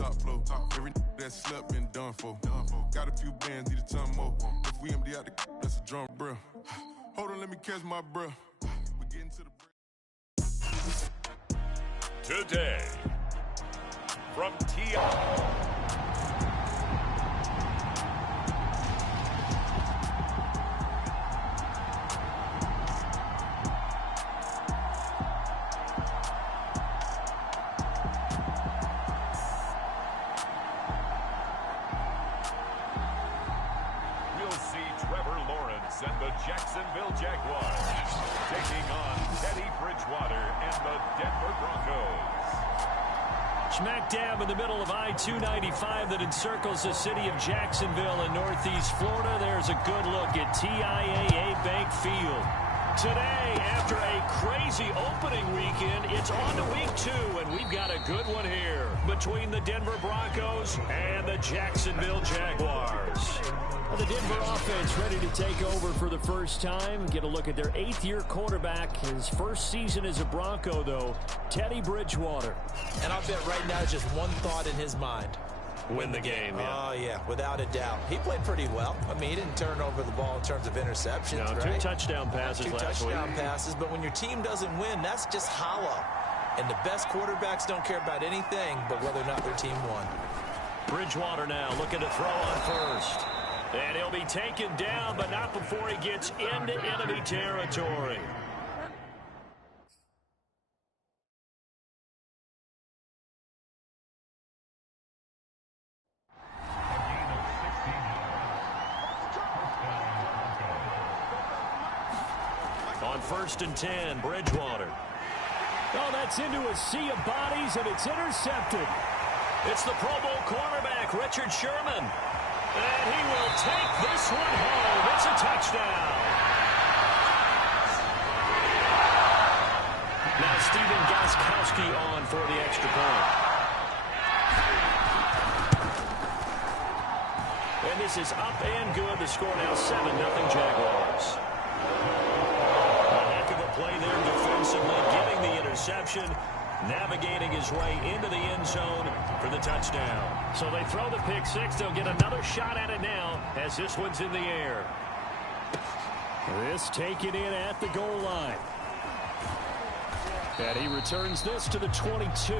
top flow. Every that slept been done for. Got a few bands, need a ton more. If we empty out the that's a drum breath. Hold on, let me catch my breath. We getting to the break. Today, from T.I. and the Jacksonville Jaguars taking on Teddy Bridgewater and the Denver Broncos. Smack dab in the middle of I-295 that encircles the city of Jacksonville in northeast Florida. There's a good look at TIAA Bank Field. Today, after a crazy opening weekend, it's on to week 2, and we've got a good one here between the Denver Broncos and the Jacksonville Jaguars. The Denver offense ready to take over for the first time. Get a look at their 8th-year quarterback. His first season as a Bronco, though, Teddy Bridgewater. And I'll bet right now just one thought in his mind. Win the game, yeah. Oh, yeah, without a doubt. He played pretty well. I mean, he didn't turn over the ball in terms of interceptions, no, right? 2 touchdown passes last week. 2 touchdown passes, but when your team doesn't win, that's just hollow. And the best quarterbacks don't care about anything but whether or not their team won. Bridgewater now looking to throw on first. And he'll be taken down, but not before he gets into enemy territory. On 1st and 10, Bridgewater. Oh, that's into a sea of bodies, and it's intercepted. It's the Pro Bowl cornerback, Richard Sherman. And he will take this one home. It's a touchdown. Now Stephen Gostkowski on for the extra point. And this is up and good. The score now 7-0 Jaguars. A heck of a play there defensively, getting the interception. Navigating his way into the end zone for the touchdown. So they throw the pick 6. They'll get another shot at it now as this one's in the air. This taken in at the goal line. And he returns this to the 22.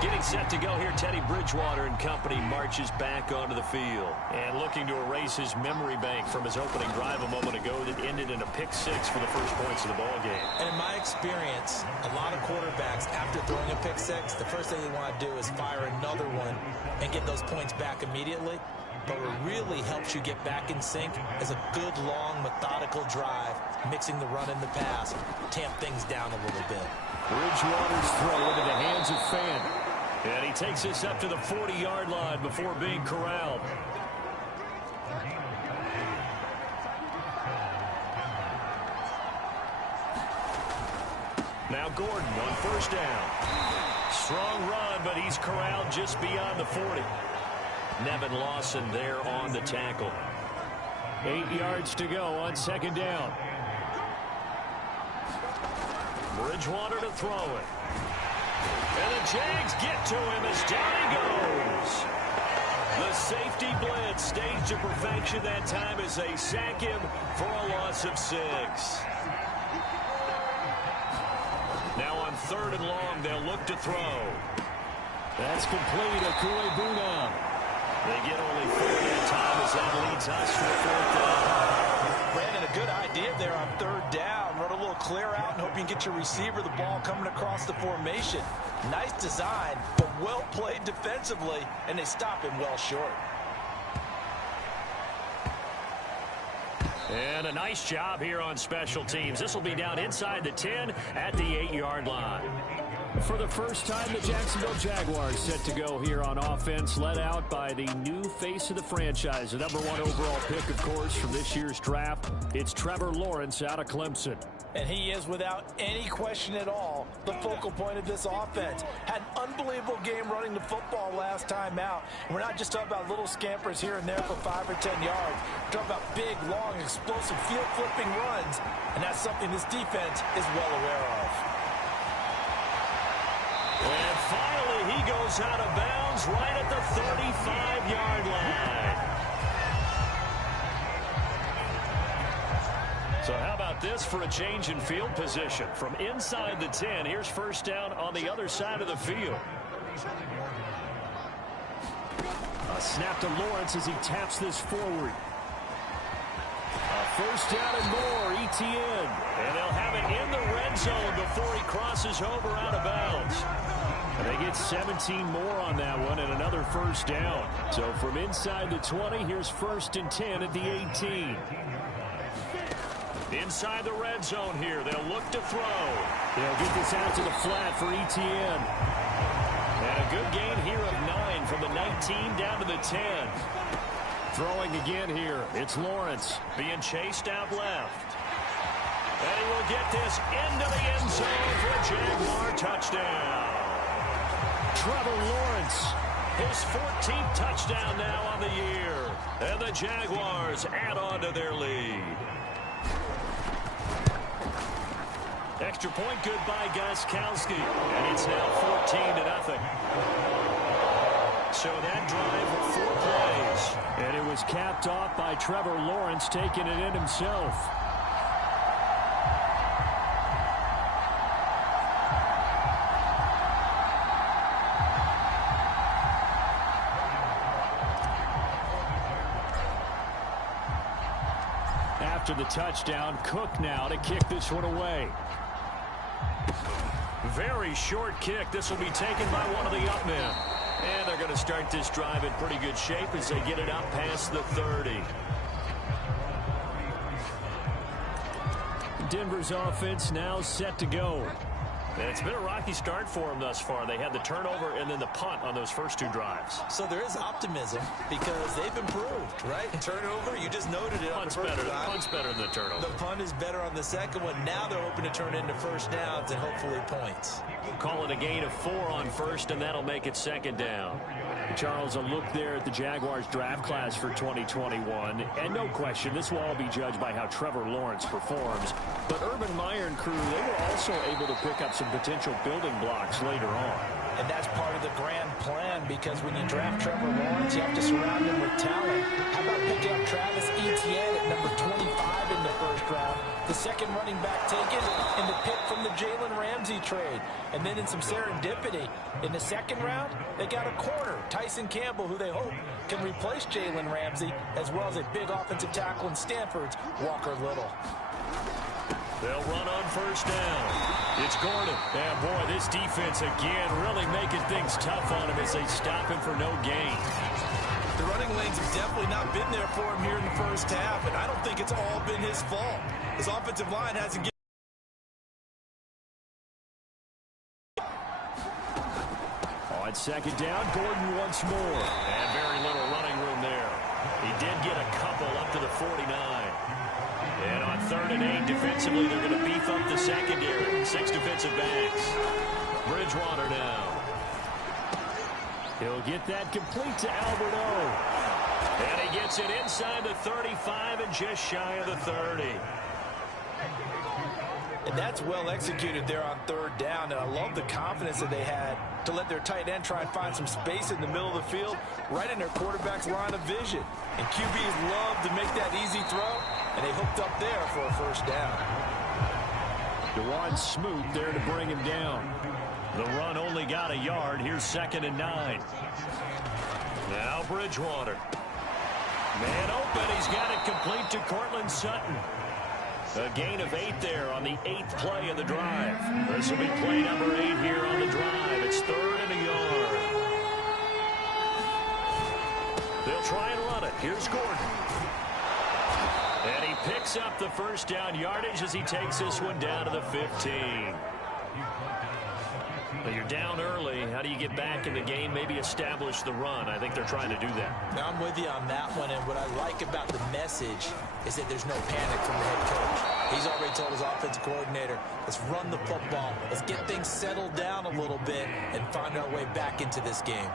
Getting set to go here, Teddy Bridgewater and company marches back onto the field. And looking to erase his memory bank from his opening drive a moment ago that ended in a pick 6 for the first points of the ball game. And in my experience, a lot of quarterbacks, after throwing a pick 6, the first thing they want to do is fire another one and get those points back immediately. But what really helps you get back in sync is a good, long, methodical drive, mixing the run and the pass, tamp things down a little bit. Bridgewater's throw into the hands of Fan. And he takes this up to the 40-yard line before being corralled. Now Gordon on 1st down. Strong run, but he's corralled just beyond the 40. Nevin Lawson there on the tackle. 8 yards to go on 2nd down. Bridgewater to throw it. And the Jags get to him as down he goes. The safety blitz staged to perfection that time as they sack him for a loss of 6. Now on 3rd and long, they'll look to throw. That's complete. Akuebuna. They get only 4 that time as that leads us to a 4th down. Brandon, a good idea there on 3rd down. Run a little clear out and hope you can get your receiver the ball coming across the formation. Nice design, but well played defensively, and they stop him well short. And a nice job here on special teams. This will be down inside the 10 at the 8-yard line. For the first time, the Jacksonville Jaguars set to go here on offense, led out by the new face of the franchise, the #1 overall pick, of course, from this year's draft. It's Trevor Lawrence out of Clemson. And he is, without any question at all, the focal point of this offense. Had an unbelievable game running the football last time out. And we're not just talking about little scampers here and there for 5 or 10 yards. We're talking about big, long, explosive, field-flipping runs. And that's something this defense is well aware of. And finally, he goes out of bounds right at the 35-yard line. So how about this for a change in field position? From inside the 10, here's first down on the other side of the field. A snap to Lawrence as he taps this forward. A first down and more, ETN. And they'll have it in the red zone before he crosses over out of bounds. And they get 17 more on that one and another first down. So from inside the 20, here's first and 10 at the 18. Inside the red zone here, they'll look to throw. They'll get this out to the flat for ETN. And a good gain here of 9 from the 19 down to the 10. Throwing again here, it's Lawrence being chased out left. And he will get this into the end zone for a Jaguar touchdown. Trevor Lawrence, his 14th touchdown now on the year. And the Jaguars add on to their lead. Extra point good by Gostkowski. And it's now 14-0. So that drive, 4 plays. And it was capped off by Trevor Lawrence taking it in himself. After the touchdown, Cook now to kick this one away. Very short kick. This will be taken by one of the up men. And they're going to start this drive in pretty good shape as they get it up past the 30. Denver's offense now set to go. And it's been a rocky start for them thus far. They had the turnover and then the punt on those first 2 drives. So there is optimism because they've improved, right? Turnover, you just noted it. Punt's better than the turnover. The punt is better on the second one. Now they're hoping to turn into first downs and hopefully points. Call it a gain of 4 on first, and that'll make it second down. Charles, a look there at the Jaguars draft class for 2021. And no question, this will all be judged by how Trevor Lawrence performs. But Urban Meyer and crew, they were also able to pick up some potential building blocks later on. And that's part of the grand plan, because when you draft Trevor Lawrence, you have to surround him with talent. How about picking up Travis Etienne at number 25 in the first round? The second running back taken in the pick from the Jalen Ramsey trade. And then in some serendipity, in the second round, they got a corner, Tyson Campbell, who they hope can replace Jalen Ramsey, as well as a big offensive tackle in Stanford's Walker Little. They'll run on first down. It's Gordon. And boy, this defense again really making things tough on him as they stop him for no gain. The running lanes have definitely not been there for him here in the first half, and I don't think it's all been his fault. His offensive line hasn't given. On second down, Gordon once more. And very little running room there. He did get a couple up to the 49. And on 3rd and 8, defensively, they're going to beef up the secondary. 6 defensive backs. Bridgewater now. He'll get that complete to Albert O. And he gets it inside the 35 and just shy of the 30. And that's well executed there on 3rd down. And I love the confidence that they had to let their tight end try and find some space in the middle of the field, right in their quarterback's line of vision. And QBs love to make that easy throw, and they hooked up there for a first down. Dewan Smoot there to bring him down. The run only got a yard. Here's 2nd and 9. Now Bridgewater. Man open. He's got it complete to Cortland Sutton. A gain of 8 there on the 8th play of the drive. This will be play number 8 here on the drive. It's 3rd and a yard. They'll try and run it. Here's Gordon. And he picks up the first down yardage as he takes this one down to the 15. Well, you're down early. How do you get back in the game, maybe establish the run? I think they're trying to do that. Now, I'm with you on that one, and what I like about the message is that there's no panic from the head coach. He's already told his offensive coordinator, let's run the football, let's get things settled down a little bit and find our way back into this game.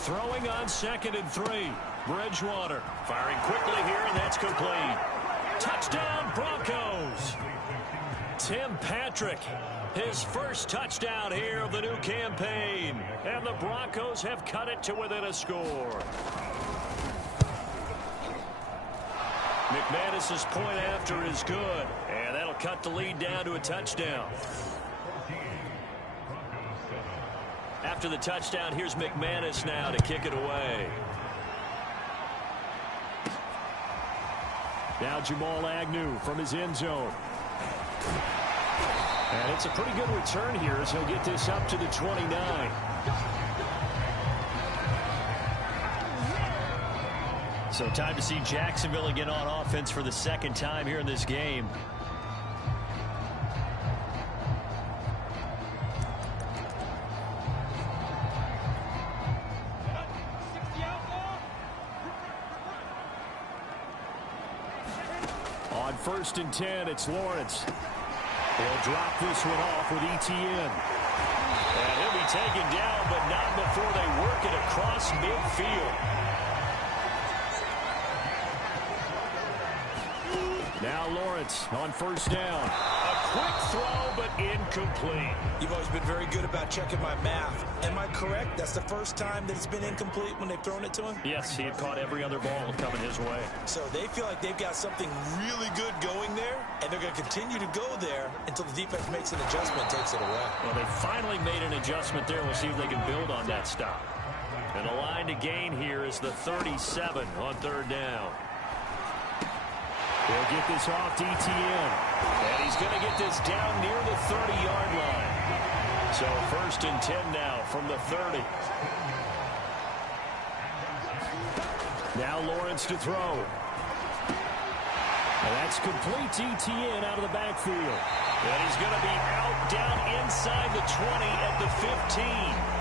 Throwing on 2nd and 3. Bridgewater firing quickly here, and that's complete. Touchdown, Broncos. Tim Patrick, his first touchdown here of the new campaign. And the Broncos have cut it to within a score. McManus's point after is good. And that'll cut the lead down to a touchdown. After the touchdown, here's McManus now to kick it away. Now Jamal Agnew from his end zone. And it's a pretty good return here as he'll get this up to the 29. So time to see Jacksonville again on offense for the second time here in this game. On 1st and 10, it's Lawrence. He'll drop this one off with Etienne. And he'll be taken down, but not before they work it across midfield. Now Lawrence on 1st down. A quick throw, but incomplete. You've always been very good about checking my math. Am I correct? That's the first time that it's been incomplete when they've thrown it to him? Yes, he had caught every other ball coming his way. So they feel like they've got something really good going there, and they're going to continue to go there until the defense makes an adjustment and takes it away. Well, they finally made an adjustment there. We'll see if they can build on that stop. And the line to gain here is the 37 on 3rd down. He'll get this off to Etienne. And he's going to get this down near the 30-yard line. So 1st and 10 now from the 30. Now Lawrence to throw. And that's complete to Etienne out of the backfield. And he's going to be out down inside the 20 at the 15.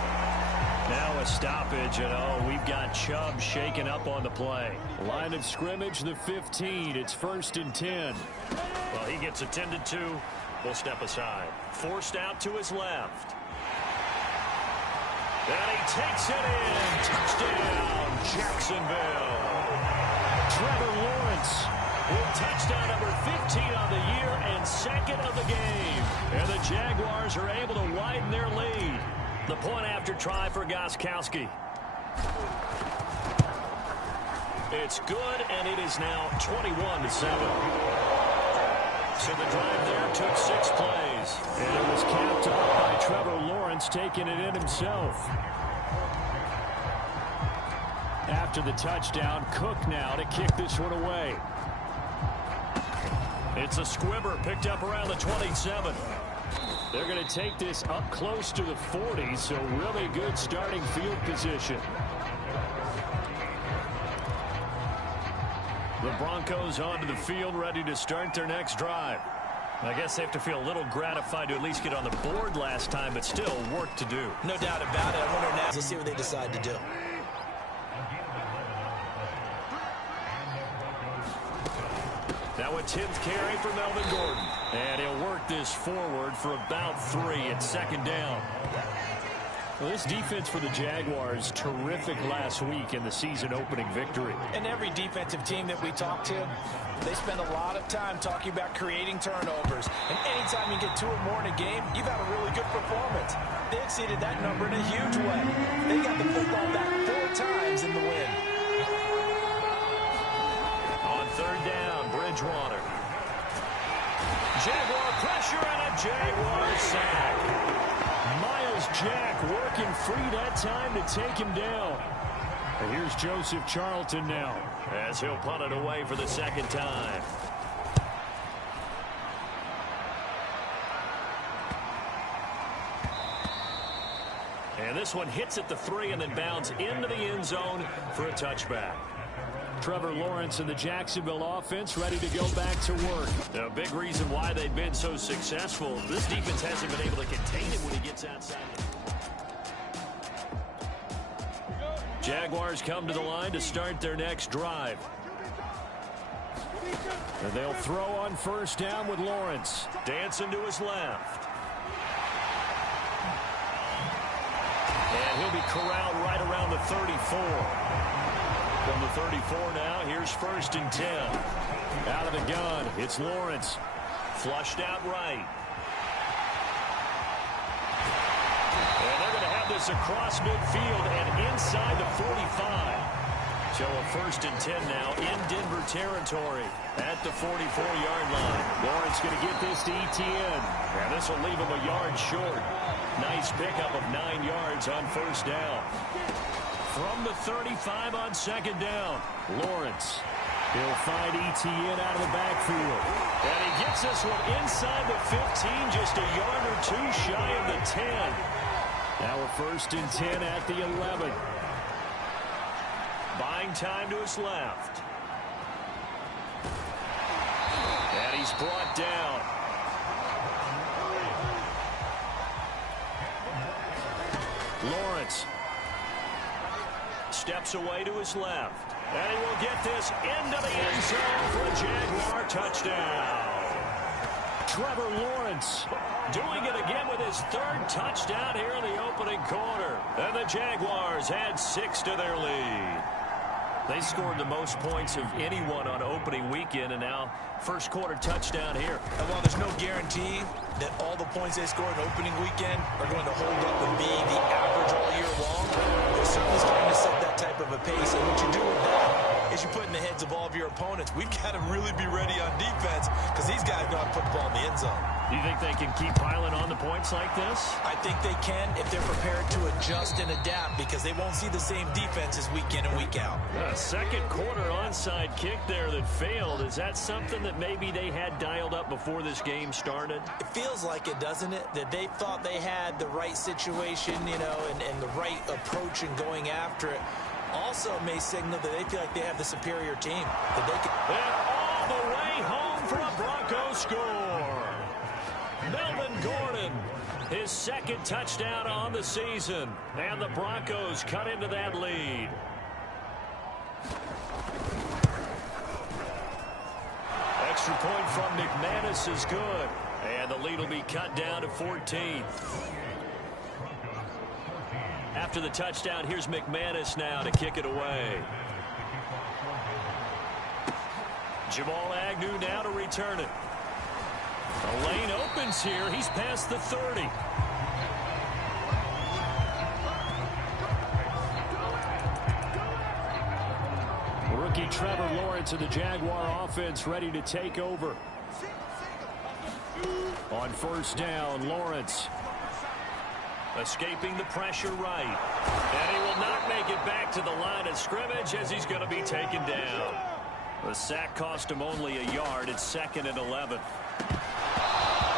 Now a stoppage, and we've got Chubb shaken up on the play. Line of scrimmage, the 15. It's 1st and 10. Well, he gets attended to. We'll step aside. Forced out to his left. And he takes it in. Touchdown, Jacksonville. Trevor Lawrence with touchdown number 15 on the year and 2nd of the game. And the Jaguars are able to widen their lead. The point after try for Gostkowski. It's good, and it is now 21-7. So the drive there took 6 plays. And it was capped off by Trevor Lawrence taking it in himself. After the touchdown, Cook now to kick this one away. It's a squibber picked up around the 27. They're going to take this up close to the 40, so really good starting field position. The Broncos onto the field, ready to start their next drive. I guess they have to feel a little gratified to at least get on the board last time, but still work to do. No doubt about it. I wonder now, let's see what they decide to do. Now a 10th carry for Melvin Gordon. And he'll work this forward for about 3 at 2nd down. Well, this defense for the Jaguars, terrific last week in the season-opening victory. And every defensive team that we talk to, they spend a lot of time talking about creating turnovers. And anytime you get 2 or more in a game, you've had a really good performance. They exceeded that number in a huge way. They got the football back 4 times in the win. On 3rd down, Bridgewater. Jaguar pressure and a Jaguar sack. Miles Jack working free that time to take him down. And here's Joseph Charlton now as he'll punt it away for the 2nd time. And this one hits at the 3 and then bounds into the end zone for a touchback. Trevor Lawrence and the Jacksonville offense ready to go back to work. A big reason why they've been so successful. This defense hasn't been able to contain him when he gets outside. Jaguars come to the line to start their next drive. And they'll throw on first down with Lawrence. Dancing to his left. And he'll be corralled right around the 34. From the 34 now, here's first and 10. Out of the gun, it's Lawrence. Flushed out right. And they're going to have this across midfield and inside the 45. So a first and 10 now in Denver territory at the 44-yard line. Lawrence going to get this to Etienne. And this will leave him a yard short. Nice pickup of 9 yards on first down. From the 35 on second down, Lawrence. He'll find Etienne out of the backfield. And he gets this one inside the 15, just a yard or two shy of the 10. Now a first and 10 at the 11. Buying time to his left. And he's brought down. Lawrence steps away to his left. And he will get this into the end zone for a Jaguar touchdown. Trevor Lawrence doing it again with his third touchdown here in the opening quarter. And the Jaguars add 6 to their lead. They scored the most points of anyone on opening weekend, and now first quarter touchdown here. And while there's no guarantee that all the points they scored in opening weekend are going to hold up and be the average all year long, they're certainly starting to set that type of a pace. And what you do with that is you put in the heads of all of your opponents, we've got to really be ready on defense because these guys know how to put the ball in the end zone. Do you think they can keep piling on the points like this? I think they can if they're prepared to adjust and adapt because they won't see the same defenses week in and week out. A second quarter onside kick there that failed. Is that something that maybe they had dialed up before this game started? It feels like it, doesn't it? That they thought they had the right situation, you know, and the right approach in going after it. Also may signal that they feel like they have the superior team. That they can. They're all the way home for a Bronco score. Melvin Gordon, his second touchdown on the season. And the Broncos cut into that lead. Extra point from McManus is good. And the lead will be cut down to 14. After the touchdown, here's McManus now to kick it away. Jamal Agnew now to return it. The lane opens here. He's past the 30. Rookie Trevor Lawrence of the Jaguar offense ready to take over. On first down, Lawrence escaping the pressure right. And he will not make it back to the line of scrimmage as he's going to be taken down. The sack cost him only a yard. It's 2nd and 11.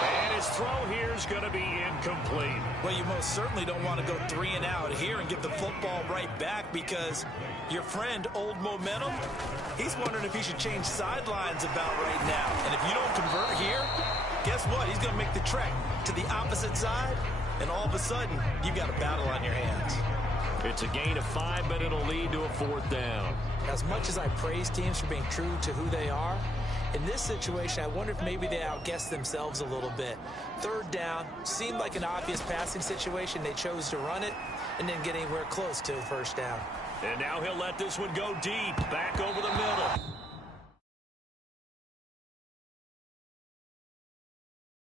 And his throw here is going to be incomplete. Well, you most certainly don't want to go 3 and out here and get the football right back because your friend, Old Momentum, he's wondering if he should change sidelines about right now. And if you don't convert here, guess what? He's going to make the trek to the opposite side, and all of a sudden, you've got a battle on your hands. It's a gain of 5, but it'll lead to a 4th down. As much as I praise teams for being true to who they are, in this situation, I wonder if maybe they outguessed themselves a little bit. 3rd down seemed like an obvious passing situation. They chose to run it and didn't get anywhere close to the 1st down. And now he'll let this one go deep, back over the middle.